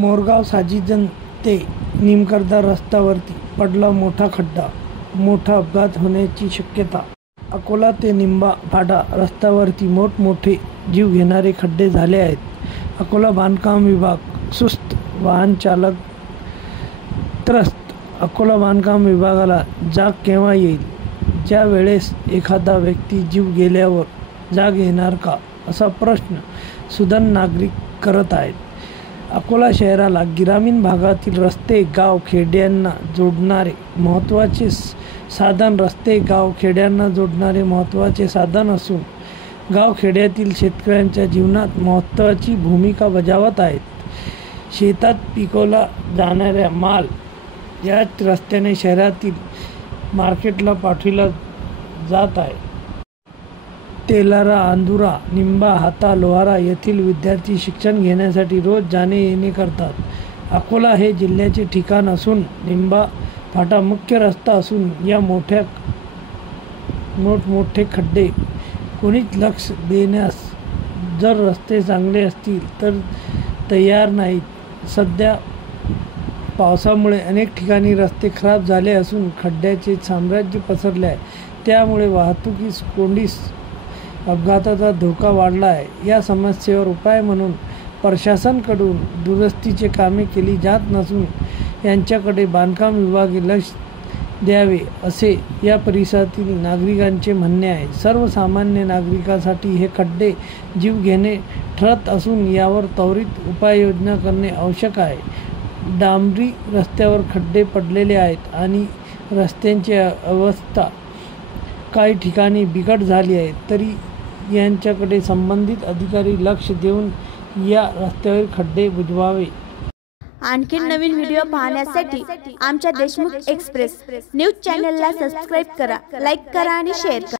मोरगाव साजीजन ते निमकरदार रस्त्यावरती पडला मोठा खड्डा, मोठा अपघात होण्याची शक्यता। अकोला ते निंबा फाटा रस्त्यावरती मोठमोठे जीव घेणारे खड्डे झाले आहेत। अकोला बांधकाम विभाग सुस्त, वाहन चालक त्रस्त। अकोला बांधकाम विभागाला जाग केव्हा येईल? ज्या वेळेस एखादा व्यक्ती जीव गेल्यावर जाग येणार का, असा प्रश्न सुदन नागरिक करत आहेत। अकोला शहराला ग्रामीण भागातील रस्ते, गाव खेड्यांना जोडणारे महत्त्वाचे साधन रस्ते गाव खेड्यांना जोडणारे महत्त्वाचे साधन असून गाव खेड्यातील शेतकऱ्यांच्या जीवनात महत्त्वाची भूमिका बजावत आहेत। शेतात पिकवला जाणारा माल याच रस्त्याने शहरातील मार्केटला पाठविला जात आहे। तेलारा, अंदुरा, निंबा, हाता, लोहारा येथील विद्यार्थी शिक्षण घेण्यासाठी रोज जाणे येणे करतात। अकोला हे जिल्ह्याचे ठिकाण असून निंबा फाटा मुख्य रस्ता असून या मोठमोठे खड्डे कोणीच लक्ष देण्यास, जर रस्ते चांगले असतील तर तयार नाहीत। सध्या पावसामुळे अनेक ठिकाणी रस्ते खराब झाले असून खड्ड्याचे साम्राज्य पसरले आहे, त्यामुळे वाहतुकीस कोंडीस अपघाताचा धोका वाढला आहे। या समस्येवर उपाय म्हणून प्रशासनाकडून दुरुस्तीची कामे केली जात नसून यांच्याकडे बांधकाम विभागाने लक्ष द्यावे, असे या परिसरातील नागरिकांचे म्हणणे आहे। सर्वसामान्य नागरिकांसाठी हे खड्डे जीवघेणे ठरत असून यावर त्वरित उपाययोजना करणे आवश्यक आहे। डांबरी रस्त्यावर खड्डे पडलेले आहेत आणि रस्त्यांची अवस्था काही ठिकाणी बिकट झाली आहे, तरी यांच्याकडे संबंधित अधिकारी लक्ष देऊन या रस्त्यावर खड्डे बुजवावे। आणखी नवीन व्हिडिओ पाहण्यासाठी आमच्या देशमुख एक्सप्रेस न्यूज चॅनलला सबस्क्राइब करा, लाईक करा आणि शेअर करा।